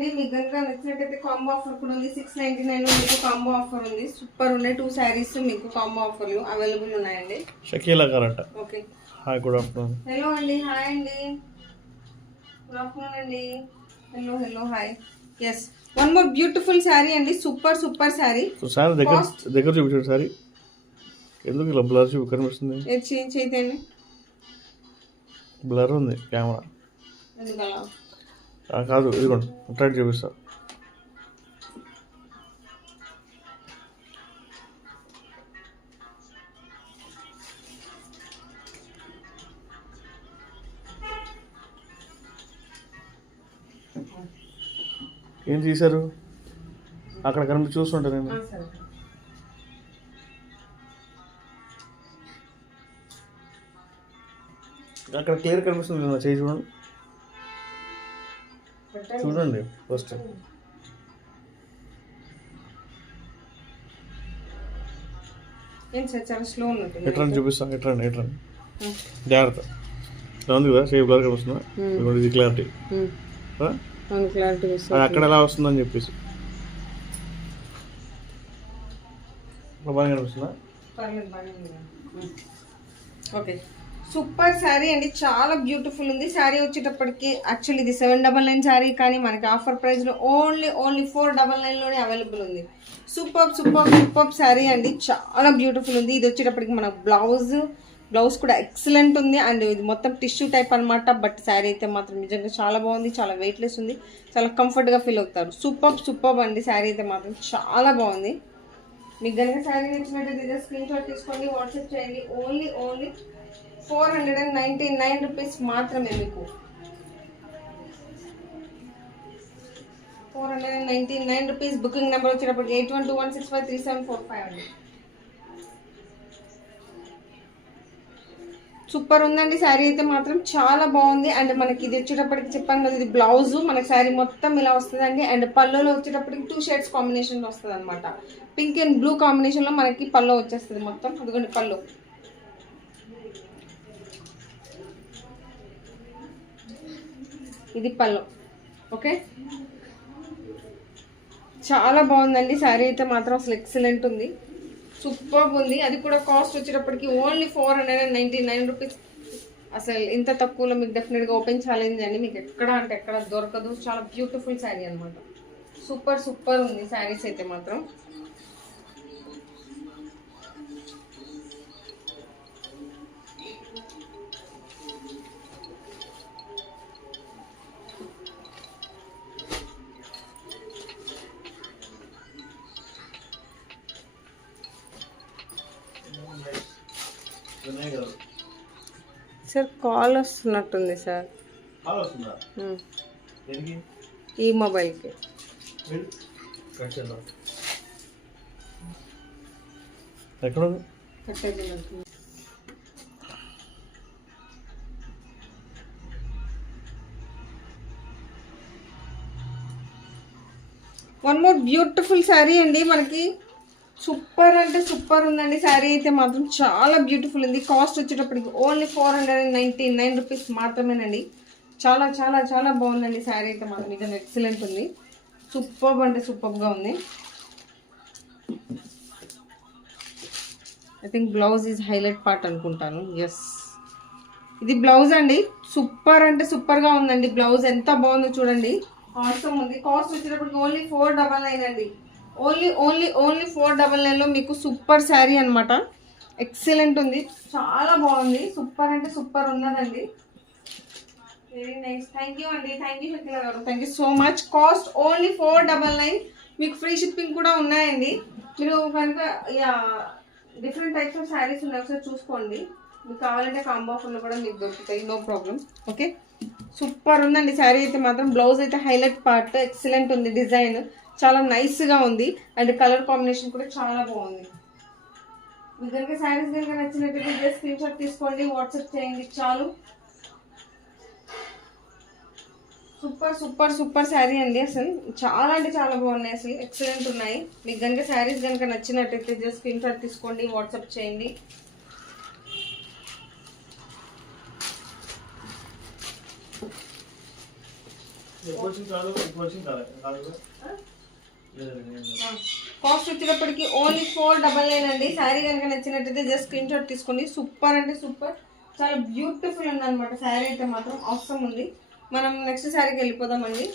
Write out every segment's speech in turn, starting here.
మీకు కనుక నచ్చినట్టయితే కాంబో ఆఫర్ కూడా ఉంది. 699 మీకు కాంబో ఆఫర్ ఉంది. సూపర్ ఉన్నాయి. 2 శారీస్ మీకు కాంబో ఆఫర్లు అవైలబుల్ ఉన్నాయండి. షకీలా గారంట. Okay, hi, good afternoon. Hello అండి, హాయ్ అండి, గుడ్ ఆఫ్టర్నూన్ అండి. Hello hi. Yes, one more beautiful sari అండి. Super super sari. సారీ దగ్గర చూపించండి. సారీ ఎందుకు ఇలా బ్లర్ కనిపిస్తుంది? చేంజ్ చేయదండి, బ్లర్ ఉంది కెమెరా. ఎందుకలా? కాదు, ఇదిగోండి ట్రై చూపిస్తా. ఏం తీశారు అక్కడ కనిపి చూస్తుంటా నేను. అక్కడ క్లియర్ కనిపిస్తుంది నా చేయి, చూడండి చూడండి ఫస్ట్. ఎట్లా చూపిస్తాను, ఎట్లా జాగ్రత్త. ఉంది కదా షేప్ బ్లర్ కనిపిస్తుందా? ఇది క్లారిటీ. అది అక్కడ ఎలా వస్తుందని చెప్పేసి బాగా కనిపిస్తుందా? ఓకే, సూపర్ శారీ అండి. చాలా బ్యూటిఫుల్ ఉంది శారీ. వచ్చేటప్పటికి యాక్చువల్లీ ఇది 799 శారీ, కానీ మనకి ఆఫర్ ప్రైస్లో ఓన్లీ 499లోనే అవైలబుల్ ఉంది. సూపర్ శారీ అండి. చాలా బ్యూటిఫుల్ ఉంది. ఇది వచ్చేటప్పటికి మన బ్లౌజ్ కూడా ఎక్సలెంట్ ఉంది. అండ్ ఇది మొత్తం టిష్యూ టైప్ అనమాట. బట్ శారీ అయితే మాత్రం నిజంగా చాలా బాగుంది. చాలా వెయిట్లెస్ ఉంది. చాలా కంఫర్ట్గా ఫీల్ అవుతారు. సూపర్ అండి. శారీ అయితే మాత్రం చాలా బాగుంది. మీకు కనుక శారీ నచ్చినట్టు స్క్రీన్ షాట్ తీసుకోండి, వాట్సాప్ చేయండి. ఓన్లీ 499 రూపీస్ మాత్రమే. మీకు 499 రూపీస్. బుకింగ్ నెంబర్ వచ్చేటప్పుడు 8121653745 అండి. సూపర్ ఉందండి శారీ అయితే మాత్రం చాలా బాగుంది. అండ్ మనకి ఇది వచ్చేటప్పటికి చెప్పాను కదా, ఇది బ్లౌజ్ మనకి శారీ మొత్తం ఇలా వస్తుందండి. అండ్ పళ్ళులో వచ్చేటప్పటికి 2 షేడ్స్ కాంబినేషన్లో వస్తుంది అనమాట. పింక్ అండ్ బ్లూ కాంబినేషన్లో మనకి పళ్ళు వచ్చేస్తుంది మొత్తం. అదిగోండి పళ్ళు. ఇది పళ్ళు. ఓకే, చాలా బాగుందండి శారీ అయితే మాత్రం. అసలు ఎక్సలెంట్ ఉంది, సూపర్ ఉంది. అది కూడా కాస్ట్ వచ్చేటప్పటికి ఓన్లీ 499 రూపీస్. అసలు ఇంత తక్కువలో మీకు డెఫినెట్గా ఓపెన్ ఛాలెంజ్ అండి. మీకు ఎక్కడ అంటే ఎక్కడ దొరకదు. చాలా బ్యూటిఫుల్ శారీ అనమాట. సూపర్ ఉంది శారీస్ అయితే మాత్రం. సార్ కాల్ వస్తున్నట్టుంది సార్. ఈ మొబైల్కి. ఎక్కడ వన్ మోర్ బ్యూటిఫుల్ శారీ అండి. మనకి సూపర్ అంటే సూపర్ ఉందండి శారీ అయితే మాత్రం. చాలా బ్యూటిఫుల్ ఉంది. కాస్ట్ వచ్చేటప్పటికి ఓన్లీ 499 రూపీస్ మాత్రమేనండి. చాలా చాలా చాలా బాగుందండి శారీ అయితే మాత్రం. నిజంగా ఎక్సలెంట్ ఉంది. సూపర్ అంటే సూపర్గా ఉంది. I think blouse is highlight part అనుకుంటాను. ఎస్, ఇది బ్లౌజ్ అండి. సూపర్ అంటే సూపర్గా ఉందండి. బ్లౌజ్ ఎంత బాగుందో చూడండి. ఆసమ్ ఉంది. కాస్ట్ వచ్చేటప్పటికి ఓన్లీ 499 అండి. ఓన్లీ 499లో మీకు సూపర్ శారీ అనమాట. ఎక్సలెంట్ ఉంది, చాలా బాగుంది. సూపర్ అంటే సూపర్ ఉన్నదండి. Very nice. థ్యాంక్ యూ అండి. థ్యాంక్ యూ షకీలా గారు. Thank you so much. Cost only 499. మీకు ఫ్రీ షిప్పింగ్ కూడా ఉన్నాయండి. మీరు కనుక డిఫరెంట్ టైప్స్ ఆఫ్ శారీస్ ఉన్నాయి, ఒకసారి చూసుకోండి. మీకు కావాలంటే కాంబో ఆఫర్లో కూడా మీకు దొరుకుతాయి, నో ప్రాబ్లం. ఓకే, సూపర్ ఉందండి శారీ అయితే మాత్రం. బ్లౌజ్ అయితే హైలైట్ పార్ట్ ఎక్సలెంట్ ఉంది. డిజైన్ చాలా నైస్గా ఉంది. అండ్ కలర్ కాంబినేషన్ కూడా చాలా బాగుంది. మీ కనుక శారీస్ కనుక నచ్చినట్లయితే స్క్రీన్ షాట్ తీసుకోండి, వాట్సాప్ చేయండి చాలు. సూపర్ శారీ అండి. అసలు చాలా అంటే చాలా బాగున్నాయి. అసలు ఎక్సలెంట్ ఉన్నాయి. మీకు కనుక శారీస్ కనుక నచ్చినట్టయితే జస్ట్ స్క్రీన్ షాట్ తీసుకోండి, వాట్సాప్ చేయండి. కాస్ట్ వచ్చేటప్పటికి ఓన్లీ 499 అండి. శారీ కనుక నచ్చినట్టయితే జస్ట్ స్క్రీన్ షాట్ తీసుకోండి. సూపర్ అంటే సూపర్, చాలా బ్యూటిఫుల్ ఉంది అనమాట. శారీ అయితే మాత్రం అవసరం ఉంది. మనం నెక్స్ట్ శారీకి వెళ్ళిపోదామండి.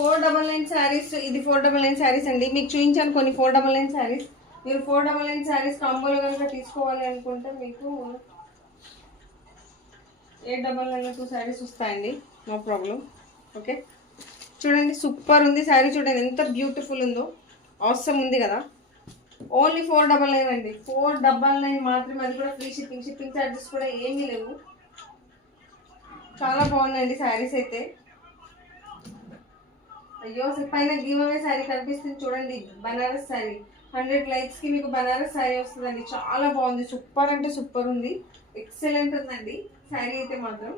$499 శారీస్. ఇది 499 శారీస్ అండి. మీకు చూపించాను కొన్ని 499 శారీస్. మీరు 499 శారీస్ కాంబోలో కనుక తీసుకోవాలి అనుకుంటే మీకు 899 శారీస్ వస్తాయండి. No problem. ఓకే, చూడండి సూపర్ ఉంది శారీ. చూడండి ఎంత బ్యూటిఫుల్ ఉందో, అవసరం ఉంది కదా. ఓన్లీ 499 అండి. 499 మాత్రమే. అది కూడా ఫ్రీ షిప్పింగ్. షిప్పింగ్ ఛార్జెస్ కూడా ఏమీ లేవు. చాలా బాగుందండి శారీస్ అయితే. అయ్యో అసలు పైన గివ్ అవే శారీ కనిపిస్తుంది చూడండి. బనారస్ శారీ 100 లైక్స్ కి మీకు బనారస్ శారీ వస్తుందండి. చాలా బాగుంది. సూపర్ అంటే సూపర్ ఉంది. ఎక్సలెంట్ ఉందండి శారీ అయితే మాత్రం.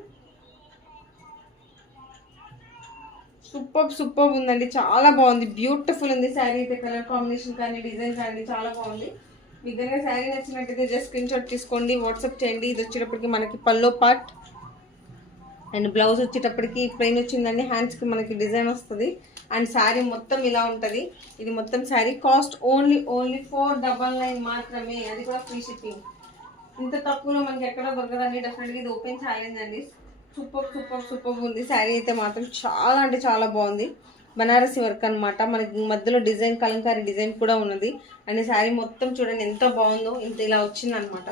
సూపర్ ఉందండి. చాలా బాగుంది. బ్యూటిఫుల్ ఉంది శారీ అయితే. కలర్ కాంబినేషన్ కానీ డిజైన్ కానీ చాలా బాగుంది. మీకు కనుక శారీ నచ్చినట్టయితే జస్ట్ స్క్రీన్ షాట్ తీసుకోండి, వాట్సాప్ చేయండి. ఇది వచ్చేటప్పటికి మనకి పల్లో పార్ట్ అండ్ బ్లౌజ్ వచ్చేటప్పటికి ప్లెయిన్ వచ్చిందండి. హ్యాండ్స్కి మనకి డిజైన్ వస్తుంది అండ్ శారీ మొత్తం ఇలా ఉంటుంది. ఇది మొత్తం శారీ కాస్ట్ ఓన్లీ 499 మాత్రమే. అది కూడా ఫ్రీ షిప్పింగ్. ఇంత తక్కువలో మనకి ఎక్కడ దొరకదండి. డెఫినెట్గా ఇది ఓపెన్ ఛాలెంజ్ అండి. సూపర్ ఉంది శారీ అయితే మాత్రం. చాలా అంటే చాలా బాగుంది. బనారసి వర్క్ అనమాట. మనకి మధ్యలో డిజైన్ కలంకారీ డిజైన్ కూడా ఉన్నది. అండ్ శారీ మొత్తం చూడండి ఎంత బాగుందో. ఇంత ఇలా వచ్చింది అనమాట.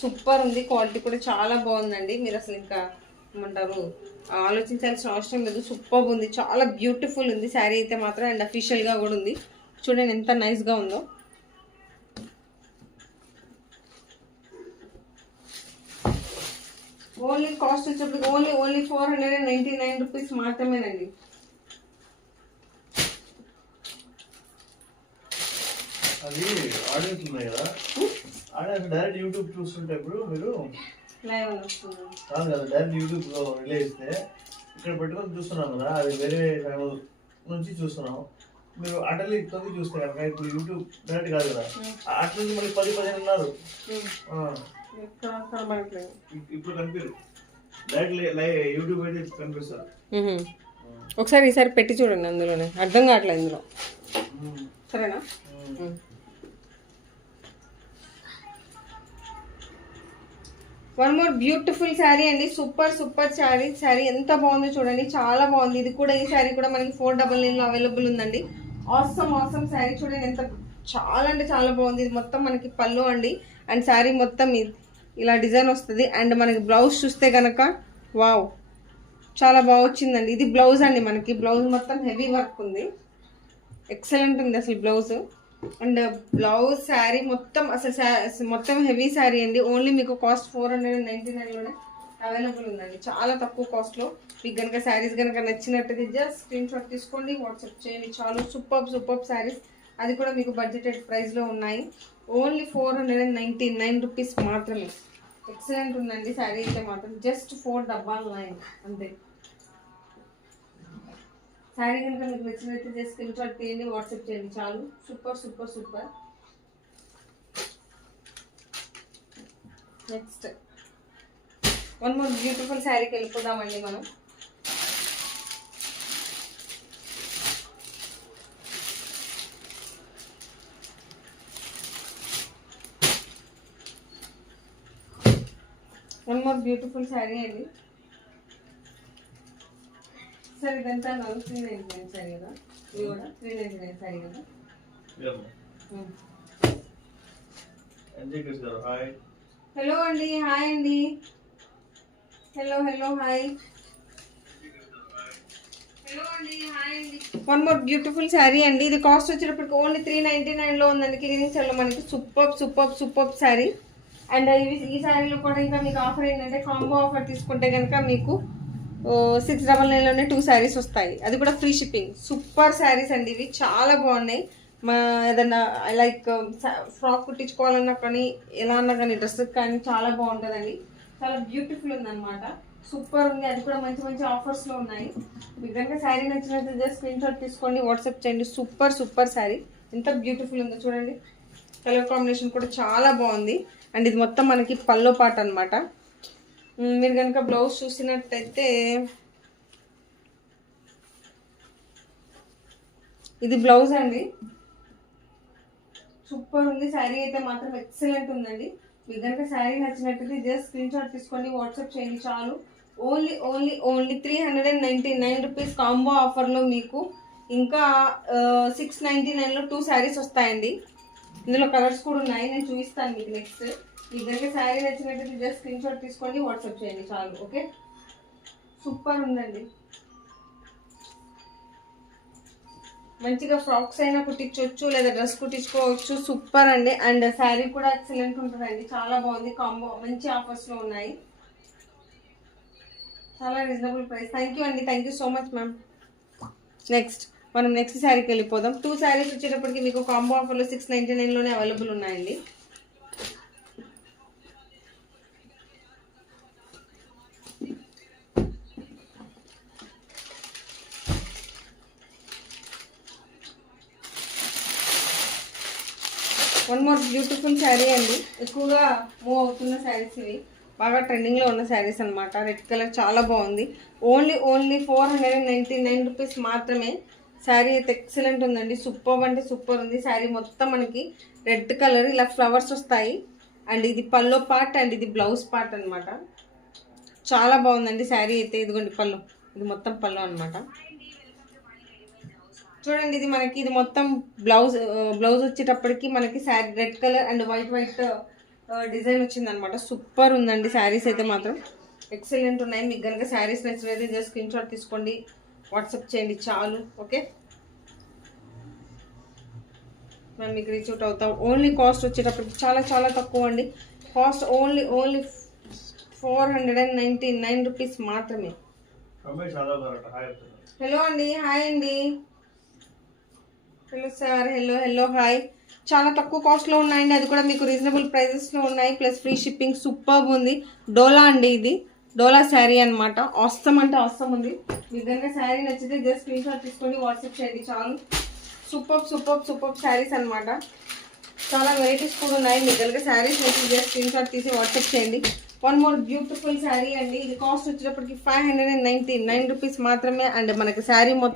సూపర్ ఉంది. క్వాలిటీ కూడా చాలా బాగుందండి. మీరు అసలు ఇంకా ఏమంటారు ఆలోచించాల్సిన అవసరం లేదు. సూపర్ ఉంది. చాలా బ్యూటిఫుల్ ఉంది శారీ అయితే మాత్రం. అండ్ అఫీషియల్గా కూడా ఉంది. చూడండి ఎంత నైస్గా ఉందో. ఓన్లీ కాస్ట్ వచ్చేప్పటికి ఓన్లీ 499 రూపీస్ మాత్రమేనండి. అది ఆడియన్స్ ఉన్నాయి కదా, ఆడియన్స్ డైరెక్ట్ యూట్యూబ్ చూస్తుంటే ఇప్పుడు మీరు లైవ్ వస్తుంది కాదు కదా, డైరెక్ట్ యూట్యూబ్ లో రిలే ఇస్తే ఇక్కడ పెట్టుకొని చూస్తున్నాం కదా, అది వేరే ఛానల్ నుంచి చూస్తున్నాం. మీరు అటలీ తొంగి చూస్తే కనుక ఇప్పుడు యూట్యూబ్ డైరెక్ట్ కాదు కదా, అట్ల నుంచి మళ్ళీ 10-15 ఉన్నారు. ఇప్పుడు కనిపించరు. డైరెక్ట్ యూట్యూబ్ అయితే కనిపిస్తారు. ఒకసారి ఈసారి పెట్టి చూడండి. అందులోనే అర్థం కావట్లేదు ఇందులో. సరేనా? వన్ మోర్ బ్యూటిఫుల్ శారీ అండి. సూపర్ శారీ ఎంత బాగుందో చూడండి. చాలా బాగుంది. ఇది కూడా ఈ శారీ కూడా మనకి 499 లో అవైలబుల్ ఉందండి. ఆసమ్ శారీ చూడండి ఎంత చాలా అంటే చాలా బాగుంది. ఇది మొత్తం మనకి పళ్ళు అండి. అండ్ శారీ మొత్తం ఇలా డిజైన్ వస్తుంది. అండ్ మనకి బ్లౌజ్ చూస్తే కనుక వావ్ చాలా బాగా వచ్చిందండి. ఇది బ్లౌజ్ అండి. మనకి బ్లౌజ్ మొత్తం హెవీ వర్క్ ఉంది. ఎక్సలెంట్ ఉంది అసలు బ్లౌజ్. అండ్ బ్లౌజ్ శారీ మొత్తం అసలు మొత్తం హెవీ శారీ అండి. ఓన్లీ మీకు కాస్ట్ 499లోనే అవైలబుల్ ఉందండి. చాలా తక్కువ కాస్ట్లో. మీకు కనుక శారీస్ కనుక నచ్చినట్టయితే జస్ట్ స్క్రీన్ షాట్ తీసుకోండి, వాట్సాప్ చేయండి. చాలా సూపర్ శారీస్. అది కూడా మీకు బడ్జెటెడ్ ప్రైస్లో ఉన్నాయి. ఓన్లీ 499 రూపీస్ మాత్రమే. ఎక్సలెంట్ ఉందండి శారీ అయితే మాత్రం. జస్ట్ 499 అంతే. శారీ కనుక మీకు నచ్చినట్టు జస్ట్ స్క్రీన్ షాట్ తీయండి, వాట్సాప్ చేయండి. చాలు. Super. Next one more beautiful శారీకి వెళ్ళిపోదామండి మనం. వన్ మోర్ బ్యూటిఫుల్ శారీ అండి. సార్ ఇదంతా 399 శారీ కదా, ఇది కూడా 399 శారీ కదా. హలో అండి, హాయ్ అండి. Hello hi. One more beautiful sari అండి. ఇది కాస్ట్ వచ్చేటప్పటికి ఓన్లీ 399లో ఉందండి. క్లినిక్ సెల్లో మనకి సూపర్ శారీ. అండ్ ఈ శారీలో కూడా ఇంకా మీకు ఆఫర్ ఏంటంటే కాంబో ఆఫర్ తీసుకుంటే కనుక మీకు 699లోనే 2 శారీస్ వస్తాయి. అది కూడా ఫ్రీ షిప్పింగ్. సూపర్ శారీస్ అండి ఇవి. చాలా బాగున్నాయి. ఏదన్నా లైక్ ఫ్రాక్ కుట్టించుకోవాలన్నా కానీ ఎలా అన్నా కానీ డ్రెస్కి కానీ చాలా బాగుంటుందండి. చాలా బ్యూటిఫుల్ ఉందన్నమాట. సూపర్ ఉంది, అది కూడా మంచి మంచి ఆఫర్స్ లో ఉన్నాయి. మీకు కనుక శారీ నచ్చినట్లయితే జస్ట్ స్క్రీన్ షాట్ తీసుకోండి, వాట్సాప్ చేయండి. సూపర్ సూపర్ శారీ, ఎంత బ్యూటిఫుల్ ఉందో చూడండి. కలర్ కాంబినేషన్ కూడా చాలా బాగుంది. అండ్ ఇది మొత్తం మనకి పల్లో పాట అనమాట. మీరు కనుక బ్లౌజ్ చూసినట్టయితే ఇది బ్లౌజ్ అండి. సూపర్ ఉంది శారీ అయితే మాత్రం, ఎక్సలెంట్ ఉందండి. మీకు కనుక శారీ నచ్చినట్టయితే జస్ట్ స్క్రీన్ షాట్ తీసుకోండి, వాట్సాప్ చేయండి చాలు. Only only only 399 rupees combo ఆఫర్లో మీకు ఇంకా 699లో 2 శారీస్ వస్తాయండి. ఇందులో కలర్స్ కూడా ఉన్నాయి, నేను చూపిస్తాను మీకు నెక్స్ట్. మీకు కనుక శారీ నచ్చినట్టయితే జస్ట్ స్క్రీన్ షాట్ తీసుకోండి, వాట్సాప్ చేయండి చాలు. ఓకే, సూపర్ ఉందండి. మంచిగా ఫ్రాక్స్ అయినా కుట్టించవచ్చు, లేదా డ్రెస్ కుట్టించుకోవచ్చు. సూపర్ అండి. అండ్ శారీ కూడా ఎక్సలెంట్ ఉంటుందండి, చాలా బాగుంది. కాంబో మంచి ఆఫర్స్లో ఉన్నాయి, చాలా రీజనబుల్ ప్రైస్. థ్యాంక్ యూ అండి, thank you so much ma'am. మనం నెక్స్ట్ శారీకి వెళ్ళిపోదాం. 2 శారీస్ వచ్చేటప్పటికి మీకు కాంబో ఆఫర్లో 699లోనే అవైలబుల్ ఉన్నాయండి. వన్ మోర్ బ్యూటిఫుల్ శారీ అండి. ఎక్కువగా మూవ్ అవుతున్న శారీస్ ఇవి, బాగా ట్రెండింగ్లో ఉన్న శారీస్ అనమాట. రెడ్ కలర్ చాలా బాగుంది. ఓన్లీ 499 రూపీస్ మాత్రమే. శారీ అయితే ఎక్సలెంట్ ఉందండి, సూపర్ అంటే సూపర్ ఉంది. శారీ మొత్తం మనకి రెడ్ కలర్, ఇలా ఫ్లవర్స్ వస్తాయి. అండ్ ఇది పల్లో పార్ట్ అండ్ ఇది బ్లౌజ్ పార్ట్ అనమాట. చాలా బాగుందండి శారీ అయితే. ఇదిగోండి పళ్ళు, ఇది మొత్తం పళ్ళు అనమాట. చూడండి, ఇది మొత్తం బ్లౌజ్ వచ్చేటప్పటికి మనకి sari red colour and white design వచ్చింది అనమాట. సూపర్ ఉందండి శారీస్ అయితే మాత్రం, ఎక్సలెంట్ ఉన్నాయి. మీకు కనుక శారీస్ నచ్చినైతే జస్ట్ స్క్రీన్ షాట్ తీసుకోండి, వాట్సాప్ చేయండి చాలు. ఓకే, మేము మీకు రీచ్ అవుట్ అవుతాం. ఓన్లీ కాస్ట్ వచ్చేటప్పటికి చాలా చాలా తక్కువ అండి. కాస్ట్ ఓన్లీ 499 రూపీస్ మాత్రమే. హలో అండి, హాయ్ అండి. Hello sir, hello hi. చాలా తక్కువ కాస్ట్లో ఉన్నాయండి, అది కూడా మీకు రీజనబుల్ ప్రైజెస్లో ఉన్నాయి, ప్లస్ ఫ్రీ షిప్పింగ్. సూపర్ ఉంది. డోలా అండి, ఇది డోలా శారీ అనమాట. ఆసమ్ అంటే ఆసమ్ ఉంది. మీకు కనుక శారీ నచ్చితే జస్ట్ స్క్రీన్ షాట్ తీసుకొని వాట్సాప్ చేయండి చాలు. సూపర్ శారీస్ అనమాట. చాలా వెరైటీస్ కూడా ఉన్నాయి. మీకు కనుక శారీస్ నచ్చి జస్ట్ స్క్రీన్ షాట్ తీసి వాట్సాప్ చేయండి. వన్ మోర్ బ్యూటిఫుల్ శారీ అండి. ఇది కాస్ట్ వచ్చేటప్పటికి 599 రూపీస్ మాత్రమే. అండ్ మనకి శారీ మొత్తం